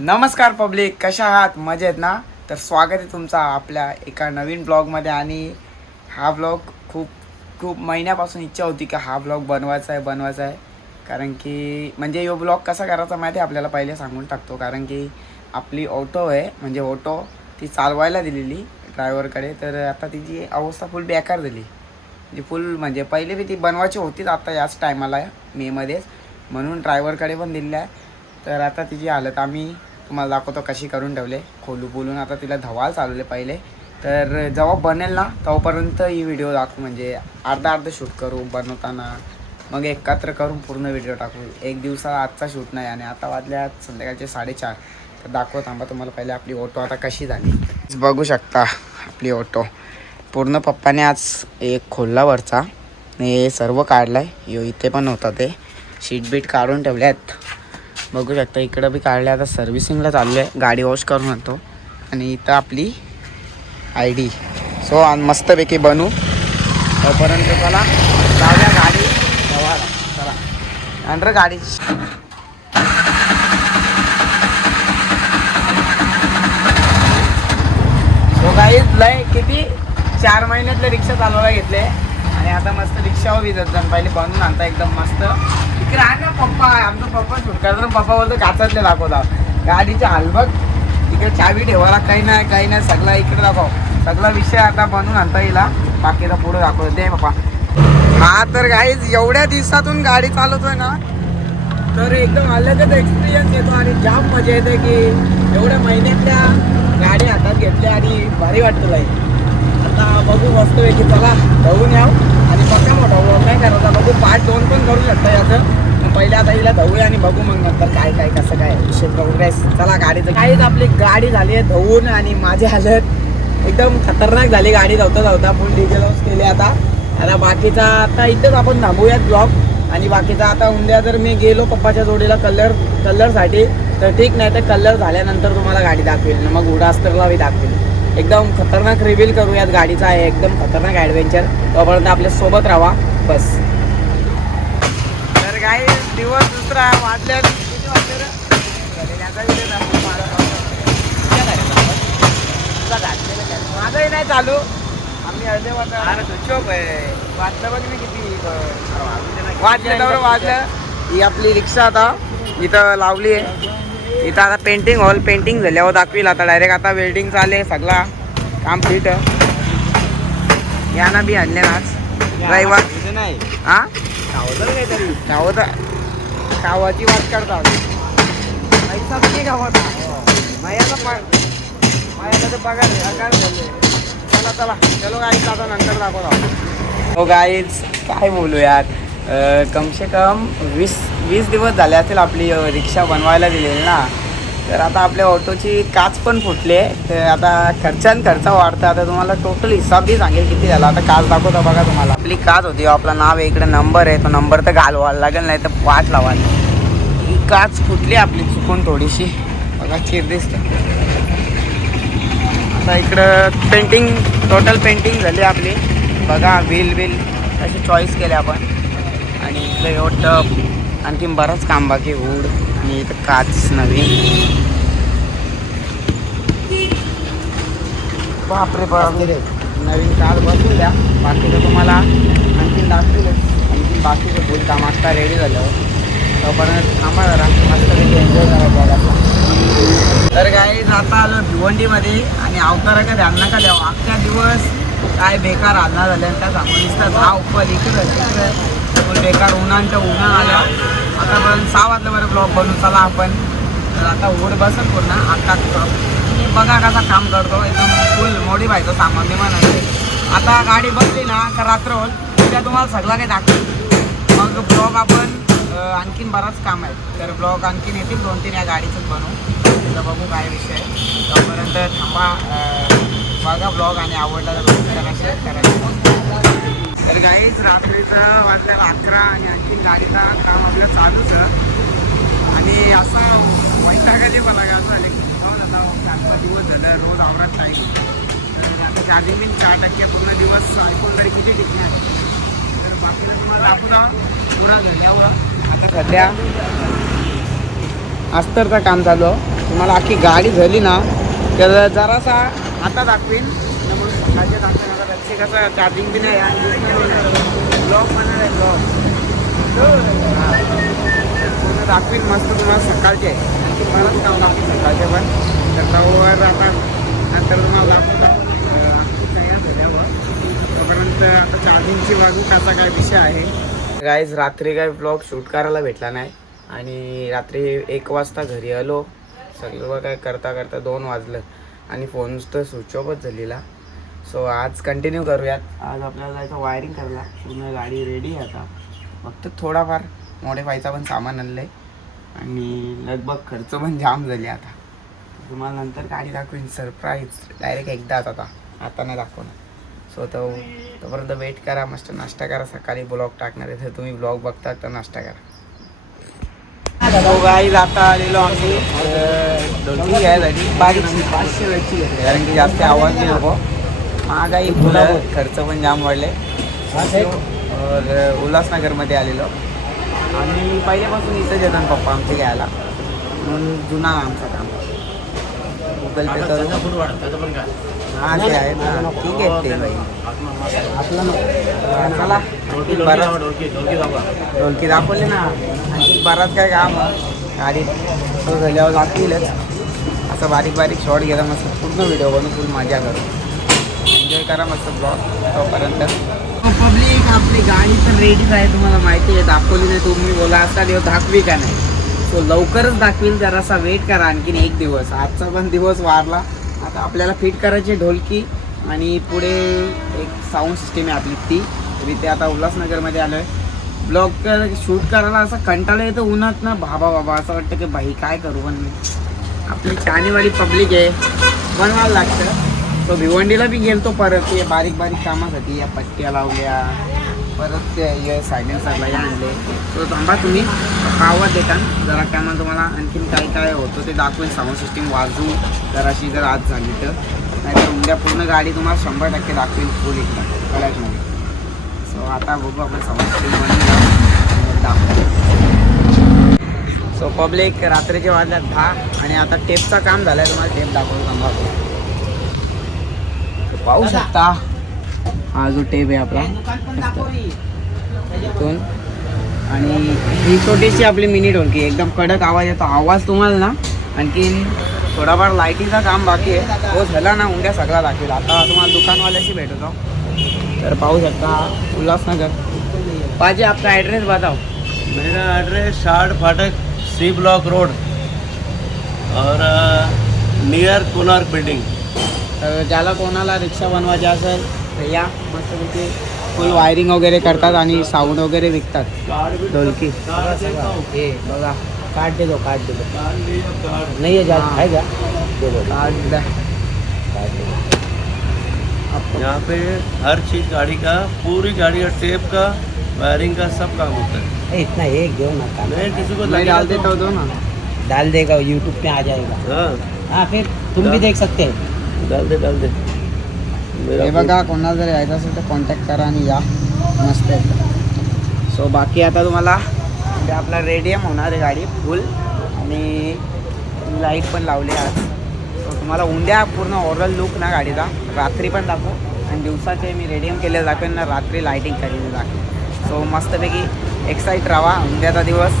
नमस्कार पब्लिक, कशा आहात? मजेत ना? तर स्वागत आहे तुमचा आपल्या एका नवीन ब्लॉगमध्ये. आणि हा ब्लॉग खूप खूप महिन्यापासून इच्छा होती की हा ब्लॉग बनवायचा आहे. कारण की म्हणजे यो ब्लॉग कसा करायचा माहिती आहे आपल्याला, पहिले सांगून टाकतो. कारण की आपली ऑटो आहे, म्हणजे ऑटो ती चालवायला दिलेली ड्रायव्हरकडे. तर आता तिची अवस्था फुल बेकार झाली. म्हणजे फुल म्हणजे पहिले बी ती बनवायची होतीच आता याच टायमाला मेमध्येच, म्हणून ड्रायव्हरकडे पण दिलेलं आहे. तर आता तिची हालत आम्ही तुम्हाला दाखवतो कशी करून ठेवले. खोलू बोलून आता तिला धवाल चालवले पहिले. तर जेव्हा बनेल ना तोपर्यंत ही व्हिडिओ दाखवू, म्हणजे अर्धा शूट करू बनवताना, मग एकत्र करून पूर्ण व्हिडिओ टाकू. एक दिवसा आजचा शूट नाही. आणि आता वाजल्यात संध्याकाळचे 4:30. तर दाखवत थांबा तुम्हाला पहिले आपली ऑटो आता कशी झाली. बघू शकता आपली ऑटो पूर्ण पप्पाने आज एक खोलला वरचा, हे सर्व काढला आहे. यो इथे पण होता, ते शीट बीट काढून ठेवले आहेत. बघू शकता इकडं बी काढले. आता सर्व्हिसिंगला चाललो आहे, गाडी वॉश करून आणतो. आणि इथं आपली ID. सो मस्तपैकी बनवू. तोपर्यंत चला जाऊया गाडी ठेवायला. चला अंडर गाडी. सो गाईज लय किती 4 महिन्यातले रिक्षा चालवायला घेतले. आणि आता मस्त रिक्षावर बी जात पहिले बनवून आणता एकदम मस्त. इकडे आहे ना पप्पा, आमचा पप्पा शूट करतो. पप्पा बोलतो काचातले दाखवता गाडीचे हाल बघ. इकडे चावी ठेवायला काही नाही सगळा इकडे दाखव. सगळा विषय आता बनवून आणता येईल. बाकीचा पुढे दाखवतो दे पप्पा. हा तर गाईज एवढ्या दिवसातून गाडी चालवतोय ना, तर एकदम अलगच एक्सपिरियन्स येतो. आणि जाम मजा येते की एवढ्या महिन्यातल्या गाडी हातात घेतल्या आणि भारी वाटतं लाईक. आता बघू मस्तपैकी चला धावून याव. आणि पक्का मोठा व्लॉग नाही करायचा, बघू पार्ट 2 पण करू शकता याचं. पहिले आता हिला धावूया आणि बघू मग नंतर काय कसं काय विषय प्रोग्रेस. चला गाडीचं काहीच आपली गाडी झाली आहे धावून. आणि माझी हालत एकदम खतरनाक झाली गाडी धावता फुल डिझेल हाऊस केले. आता बाकीचा आता इथेच आपण थांबूयात ब्लॉग. आणि बाकीचा आता उद्या जर मी गेलो पप्पाच्या जोडीला कलरसाठी तर ठीक, नाही तर कलर झाल्यानंतर तुम्हाला गाडी दाखवेल ना, मग उडास्तरला बी दाखवेल. एकदम खतरनाक रिव्हील करूयात गाडीचा आहे, एकदम खतरनाक ॲडव्हेंचर. तोपर्यंत आपल्या सोबत राहा बस. तर काही दिवस दुसरा वाजल्या किती वाजले रे? माझंही नाही चालू, आम्ही अर्धे वाजलं बघ मी किती वाजलं. ही आपली रिक्षा आता इथं लावली आहे. इथं आता पेंटिंग झाल्यावर दाखवील. आता डायरेक्ट आता वेल्डिंग चालले, सगळा काम फिट. याना बी आणले ना आज रविवार. हा काहीतरी गावाची वाट करतात. पैसा किती गावात मायाचा तर पगार झाले. चला चलो गाईच आता नंतर दाखवतो. हो गाईच काय बोलू यार, कमसे कम 20 दिवस झाले असेल आपली रिक्षा बनवायला दिलेली ना. तर आता आपल्या ऑटोची काच पण फुटली आहे. तर आता खर्च वाढतं. आता तुम्हाला टोटल हिसाब बी सांगेल किती झाला. आता काच दाखवतो बघा तुम्हाला. आपली काच होती, आपलं नाव आहे, इकडे नंबर आहे, तो नंबर तर घालवायला लागेल, नाही तर वाट लावायला. ही काच फुटली आपली चुकून थोडीशी, बघा चिर दिसते. आता इकडं टोटल पेंटिंग झाली आपली. बघा व्हील अशी चॉईस केले आपण. आणि इकडे टप आणखीन बरंच काम बाकी वूड. आणि इथं काच नवीन. बापरे नवीन काच बसून द्या. बाकीचं तुम्हाला आणखीन दाखवेल. आणखीन बाकीचं फुल काम आता रेडी झालं. तोपर्यंत थांबा जरा, मस्तपैकी एन्जॉय करायचं आता. तर काही आता आलो भिवंडीमध्ये. आणि अवतारा का ध्यान नका द्यावं. अख्ख्या दिवस काय बेकार हल्ला झाल्या त्या सांगून दिसतं. दहा उपर इकडं बेकार उन्हा आल्या. आतापर्यंत 6 वाजलं बरं ब्लॉग बनवू. चला आपण तर आता ओढ बसल पूर्ण अख्खा. बघा कसा काम करतो, एकदम फुल मॉडिफायचं सामान बी म्हणायचे. आता गाडी बसली ना का रात्र होल उद्या तुम्हाला सगळं काही दाखवेल. मग ब्लॉग आपण आणखीन बराच काम आहे. तर ब्लॉग आणखीन येतील 2-3 या गाडीचंच बनवू. तर बघू काय विषय. तोपर्यंत थांबा, बघा ब्लॉग. आणि आवडला तर करा, शेअर करायचं. तर काहीच रात्रीचं वाजल्याला 11 आणि आणखीन गाडीचा काम आपलं चालूच. आणि असं वैतागाली मला काय असं झालं की आता 4-5 दिवस झालं रोज आवरात नाही. तर आता चार्जिंग बी 4% पूर्ण दिवस ऐकून तरी किती टिकणार. तर बाकीला तुम्हाला दाखवून पुरा धन्यवाद. आता सध्या अस्तरचं काम चालू. तुम्हाला अख्खी गाडी झाली ना तर जरासा आता दाखवीन त्यामुळे सकाळच्या दाखवेन. आता त्याची कसं चार्जिंग बी नाही आणि ब्लॉग बनणार आहे ब्लॉग पूर्ण दाखवीन मस्त तुम्हाला सकाळचे आणखी बरंच काम दाखवीन सकाळचे पण. तर त्यावर आता नंतर तुम्हाला दाखवतो तयार झाल्यावर. तोपर्यंत आता चार्जिंगची बाजू कसा काय विषय आहे. गाईज रात्री काय ब्लॉग शूट करायला भेटला नाही आणि रात्री 1 वाजता घरी आलो. सगळं काय करता करता 2 वाजलं आणि फोन तर स्विच ऑफच झालेला. सो आज कंटिन्यू करूयात. आज आपल्याला जायचं वायरिंग करायला. पूर्ण गाडी रेडी आहे आता. फक्त थोडाफार मॉडिफायचा पण सामान आणलं आहे आणि लगभग खर्च पण जाम झाले. आता तुम्हाला नंतर गाडी दाखवेन सरप्राईज डायरेक्ट एकदाच. आता नाही दाखवणार. सो तोपर्यंत वेट करा. मस्त नाश्ता करा. सकाळी ब्लॉग टाकणार आहे तर तुम्ही ब्लॉग बघता तर नाश्ता करा. तो गाईज आता आलेलो आम्ही ढोलकी घ्यायसाठी बारीक 500 वेळची घेतली कारण की जास्त आवाज नाही नको. महागाई फुलं खर्च पण जाम वाढले. उल्हासनगरमध्ये आलेलो आणि पहिल्यापासून इथंच येतात पप्पा आमचे घ्यायला म्हणून जुना आमचं काम. गुगल पे करून हां ते आहेत ना ठीक आहे ते बाई आपलं चला ढोलकी दाखवले ना आणखी बराच काय काम गाडी तो झाल्यावर लागतीलच. असं बारीक बारीक शॉर्ट घेता मस्त पूर्ण व्हिडिओ बनवून फुल मजा करू एन्जॉय करा मस्त ब्लॉग. तोपर्यंत पब्लिक आपली गाडी तर रेडीच आहे. तुम्हाला माहिती आहे दाखवली नाही तुम्ही बोला असा दिवस दाखवी का नाही. सो लवकरच दाखवील. जरासा वेट करा आणखीन 1 दिवस. आजचा पण दिवस वारला. आता आपल्याला फिट करायची ढोलकी आणि पुढे एक साऊंड सिस्टीम आहे आपली ती. तरी ते आता उल्हासनगरमध्ये आलो आहे. ब्लॉग शूट करायला असं कंटाळा येतं उन्हात ना बाबा असं वाटतं की भाई काय करू पण आपली चाणीवाली पब्लिक आहे बनवायला लागतं. तो भिवंडीला बी गेलतो परत ते बारीक बारीक कामासाठी. या पट्ट्या लावल्या परत ते सायलेन्सरला या आणले. तो थांबा तुम्ही आवाज देता जरा काय तुम्हाला आणखीन काय काय होतं ते दाखवेन. साऊंड सिस्टीम वाजू जराशी जर आज झाली तर नाहीतर उद्या पूर्ण गाडी तुम्हाला 100% दाखवेल फुल एकदम कलर्समध्ये. सो आता बघू आपण साऊंड सिस्टीम दाखवू. सो पब्लिक रात्रीचे वाजल्यात 10 आणि आता टेपचं काम झालं आहे. तुम्हाला टेप दाखवतो थांबा. पाहू शकता हा जो टेप आहे आपला इथून आणि ही छोटीशी आपली मिनी ढोलकी एकदम कडक आवाज येतो. आवाज तुम्हाला ना आणखीन थोडाफार लाईटिंगचं काम बाकी आहे. तो झाला ना उद्या सगळा दाखवेल. आता तुम्हाला दुकानवाल्याशी भेटतो तर पाहू शकता उल्हासनगर. पाहिजे आपका ॲड्रेस बताओ. मेरा एड्रेस शार्ड फाटक सी ब्लॉक रोड और नियर कोणार्क बिल्डिंग. तर ज्याला कोणाला रिक्षा बनवायची असेल तर या मस्तपैकी फुल वायरिंग वगैरे करतात आणि साऊंड वगैरे विकतात. ढोलकी हे बघा कार्ड दे दो नाही आहे जास्त आहे का कार्ड द्या. यहाँ पे हर चीज़ गाड़ी का पूरी गाड़ी का टेप का वायरिंग का सब काम होता है. इतना एक दो ना मैं किसी को मैं डाल देता हूँ दो ना डाल देगा यूट्यूब पे आ जाएगा. हाँ हाँ फिर तुम भी देख सकते हैं. डाल दे हे बघा कोणाला जर यायचं असेल तर कॉन्टॅक्ट करा आणि या मस्त आहे. सो बाकी आता तुम्हाला उद्या आपला रेडियम होणार आहे गाडी फुल आणि लाईट पण लावली आज. सो तुम्हाला उद्या पूर्ण ओव्हरऑल लुक ना गाडीचा रात्री पण दाखवू आणि दिवसाचे मी रेडियम केलेलं दाखवेन ना रात्री लाईटिंग केलेली दाखवेन. सो मस्तपैकी एक्साईट राहा. उद्याचा दिवस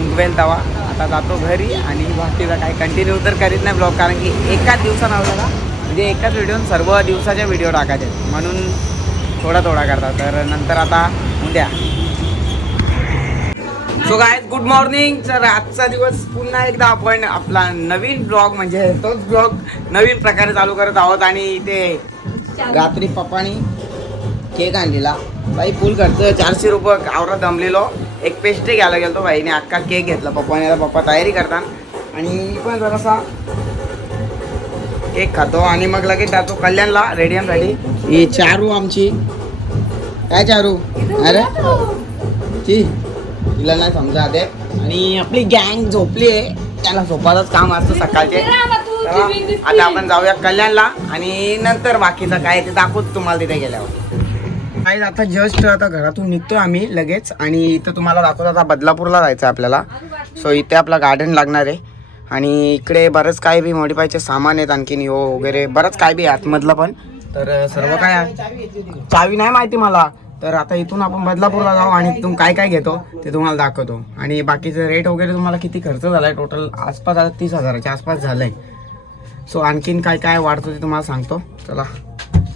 उगवेल तवा. आता जातो घरी आणि बाकीचा काही कंटिन्यू तर करीत नाही ब्लॉग कारण की एकाच दिवसानं आपल्याला म्हणजे एकाच व्हिडिओन सर्व दिवसाच्या व्हिडिओ टाकायचे म्हणून थोडा करतात. तर नंतर आता उद्या. So guys good morning. तर आजचा दिवस पुन्हा एकदा आपण आपला नवीन ब्लॉग म्हणजे तोच ब्लॉग नवीन प्रकारे चालू करत आहोत. आणि ते रात्री पप्पानी केक आणलेला बाई फुल खर्च 400 रुपये आवरा दमलेलो. एक पेस्ट्री घ्यायला गेलो बाईने अख्खा केक घेतला पप्पाने. आता पप्पा तयारी करतात आणि पण जरासा केक खातो आणि मग लगेच जातो कल्याणला रेडियमसाठी. ही चारू आमची काय चारू अरे ती तिला नाही समजा दे आणि आपली गँग झोपली आहे. त्याला झोपायचंच काम असतं सकाळचे. आता आपण जाऊया कल्याणला आणि नंतर बाकीचं काय ते दाखवतो तुम्हाला तिथे गेल्यावर. काय आता जस्ट आता घरातून निघतोय आम्ही लगेच आणि इथं तुम्हाला दाखवतो आता बदलापूरला जायचं आहे आपल्याला. सो इथे आपला गार्डन लागणार आहे आणि इकडे बरंच काय बी मॉडिफायचे सामान आहेत आणखीन यो वगैरे बरंच काय बी आहे आतमधलं पण. तर सर्व काय आहे चावी नाही माहिती मला. तर आता इथून आपण बदलापूरला जाऊ आणि तिथून काय काय घेतो ते तुम्हाला दाखवतो. आणि बाकीचं रेट वगैरे तुम्हाला किती खर्च झाला आहे टोटल आसपास आता 30,000च्या आसपास झालं आहे. सो आणखीन काय काय वाढतो ते तुम्हाला सांगतो. चला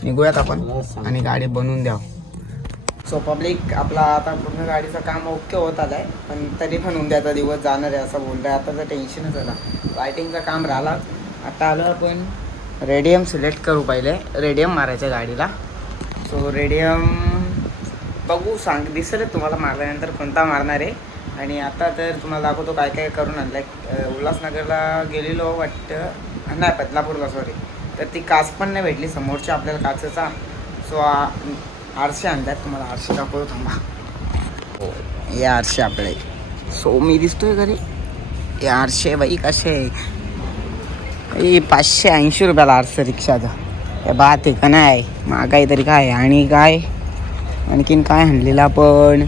निघूयात आपण आणि गाडी बनवून द्या. सो पब्लिक आपला आता पूर्ण गाडीचं काम ओके होत आलं आहे. पण तरी पण उद्याचा दिवस जाणार आहे असं बोलतो आहे. आता तर टेन्शनच आला. लायटिंगचं काम राहिला. आता आलं आपण रेडियम सिलेक्ट करू पहिले. रेडियम मारायचं गाडीला. सो रेडियम बघू दिसेल तुम्हाला मारल्यानंतर कोणता मारणार आहे. आणि आता तर तुम्हाला दाखवतो काय काय करून आणलं आहे. उल्हासनगरला गेलेलो वाटतं नाही बदलापूरला सॉरी. तर ती काच पण नाही भेटली समोरच्या आपल्याला काचेचा. सो आरसे आणल्यात तुम्हाला आरसे दाखवतो थांबा. हो हे आरसे आपले. सो मी दिसतोय घरी हे आरसे बाई कसे 580 रुपयाला आरसे रिक्षाचा. हे बात आहे का नाही महागाई तरी काय. आणि काय आणखीन काय आणलेलं आपण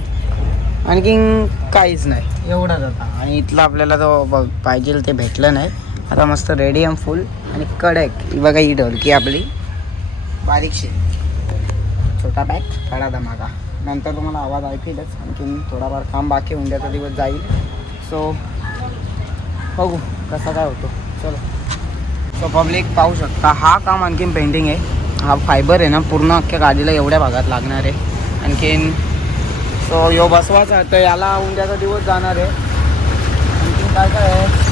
आणखीन काहीच नाही एवढाच आता. आणि इथलं आपल्याला तो पाहिजे ते भेटलं नाही. आता मस्त रेडियम फुल आणि कडक ही बघा ही ढोलकी आपली बारीकशी छोटा बॅग काढा धमाका. नंतर तुम्हाला आवाज ऐकेलच. आणखीन थोडाफार काम बाकी उद्याचा दिवस जाईल. सो बघू कसा काय होतो. चलो. सो पब्लिक पाहू शकता हा काम आणखीन पेंटिंग आहे. हा फायबर आहे ना पूर्ण अख्ख्या गाडीला एवढ्या भागात लागणार आहे. आणखीन सो यो बसवायचा तर याला उद्याचा दिवस जाणार आहे. आणखीन काय काय आहे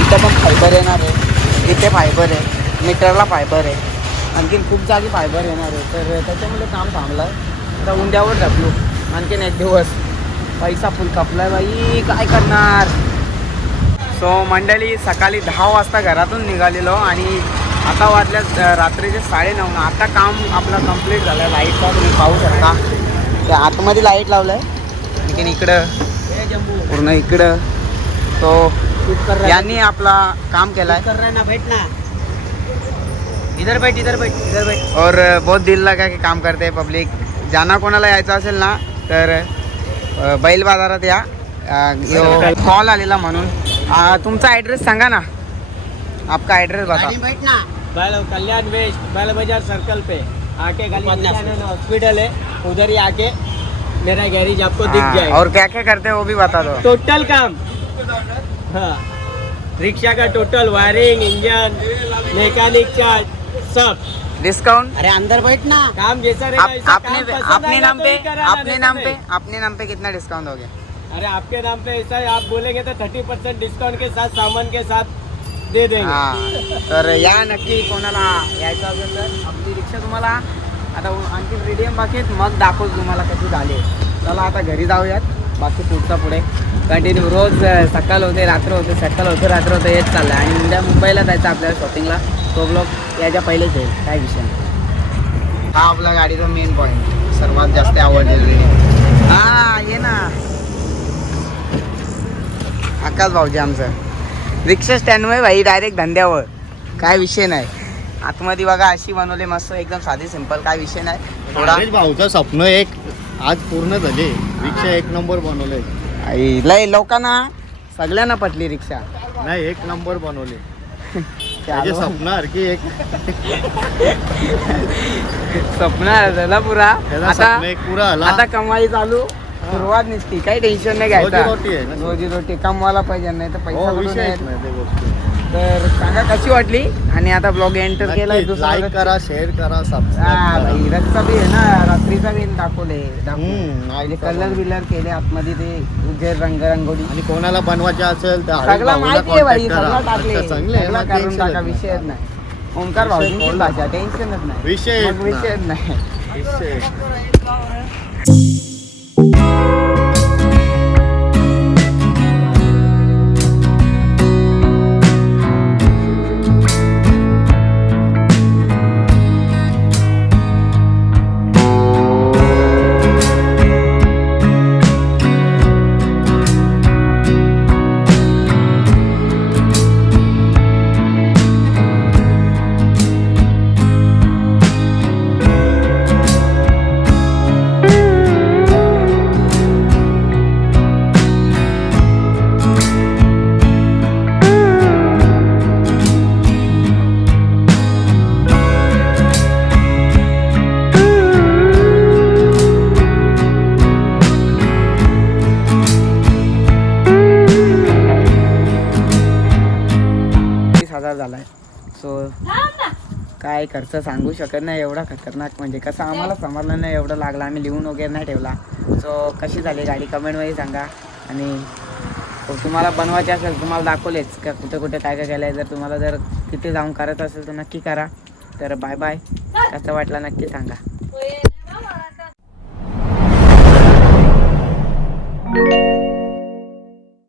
इथं पण फायबर येणार आहे. इथे फायबर आहे. मीटरला फायबर आहे. आणखीन खूप जागी फायबर येणार आहे. तर त्याच्यामुळे काम थांबलं आहे. आता उद्यावर ढकलू आणखीन एक दिवस. पैसा फुल खपला आहे बाई काय करणार. सो मंडळी सकाळी 10 वाजता घरातून निघालेलो आणि आता वाजल्यात रात्रीचे 9:30. आता काम आपलं कंप्लीट झालं. लाईटचा तुम्ही पाहू शकता त्या आतमध्ये लाईट लावलं आहे. आणखीन इकडं पूर्ण इकडं तो यांनी आपला काम केला है ना. बैठ ना इधर बैठ इधर बैठ इधर बैठ. और बहुत दिल लगा के काम करते हैं पब्लिक. ज्यांना कोणाला यायचं असेल ना तर बैल बाजारात या. कॉल आलेला म्हणून. तुमचा ॲड्रेस सांगा ना. आपका एड्रेस बता. बैठ ना कल्याण वेस्ट बैल बाजार सर्कल पे आके हॉस्पिटल है उधर ही आके मेरा गैरेज आपको दिख जाएगा. और क्या क्या करते हैं वो भी बता दो. टोटल काम हाँ रिक्शा का total wiring engine mechanic charge सब. डिस्काउंट. अरे अंदर बैठना काम जैसा रहेगा वैसा काम पसंद अपने आएगा नाम तो पे ही कराना, अपने नाम पे कितना डिस्काउंट हो गया. अरे आपके नाम पे ऐसा है आप बोलेंगे तो 30% डिस्काउंट के साथ सामान के साथ दे देंगे. हां तर या नक्की कोणाला यायचं असेल तर आपली रिक्षा तुम्हाला आता आणखी रेडियम बाकी आहेत. मग दाखवतो तुम्हाला कशी झाली. चला आता घरी जाऊयात. बाकी पुढचा पुढे कंटिन्यू रोज सकाळ होते रात्र होते सकाळ होते रात्र होते हेच चाललं आहे. आणि उद्या मुंबईला जायचं आपल्याला शॉपिंगला. तो ब्लॉग याच्या पहिलेच आहे काय विषय नाही. हा आपल्या गाडीचा मेन पॉईंट सर्वात जास्त आवडलेली. हा ये ना आकाश भाऊजी आमचं रिक्षा स्टँडवर भाई डायरेक्ट धंद्यावर काय विषय नाही. आतमध्ये बघा अशी बनवली मस्त एकदम साधी सिंपल काय विषय नाही. थोडा भाऊचं स्वप्न एक आज पूर्ण झाले. रिक्षा एक नंबर बनवले. लय लोकांना सगळ्यांना पटली रिक्षा. नाही एक नंबर बनवले. त्याचे स्वप्नासारखी एक स्वप्न झाला पुरा. आता पुरा आला. आता कमाई चालू सुरुवात नसती काही टेन्शन नाही घ्यायचं. रोजी आहे ना. रोजी रोटी कमवायला पाहिजे नाही तर पैसा विषय कुठून येईल? नाही ते गोष्टी. तर सांगा कशी वाटली. आणि आता ब्लॉग एंटर केला. लाईक करा शेअर करा हा सबस्क्राईब भाई रथचा बी आहे ना रात्रीचा बी दाखवले करा. कलर बिलर केले आतमध्ये ते जे रंगरंगोली. आणि कोणाला बनवायचे असेल तर सगळं माहिती आहे भाई सगळं टाकले. अच्छा, चांगलं आहे. सगळं मग करून टेन्शनच टाका नाही. विषयच नाही. ओंकार भाऊजींची भाषा टेन्शनच नाही. विषयच मग विषयच नाही. विषय सो काय खर्च सांगू शकत नाही एवढा खतरनाक, म्हणजे कसं आम्हाला समजलं नाही एवढं लागलं, आम्ही लिहून वगैरे नाही ठेवला. सो कशी झाली गाडी कमेंटमध्ये सांगा. आणि तुम्हाला बनवायची असेल, तुम्हाला दाखवलेच का कुठे कुठे काय काय केलं आहे. जर तुम्हाला जर तिथे जाऊन करायचं असेल तर नक्की करा. तर बाय बाय. कसं वाटलं नक्की सांगा.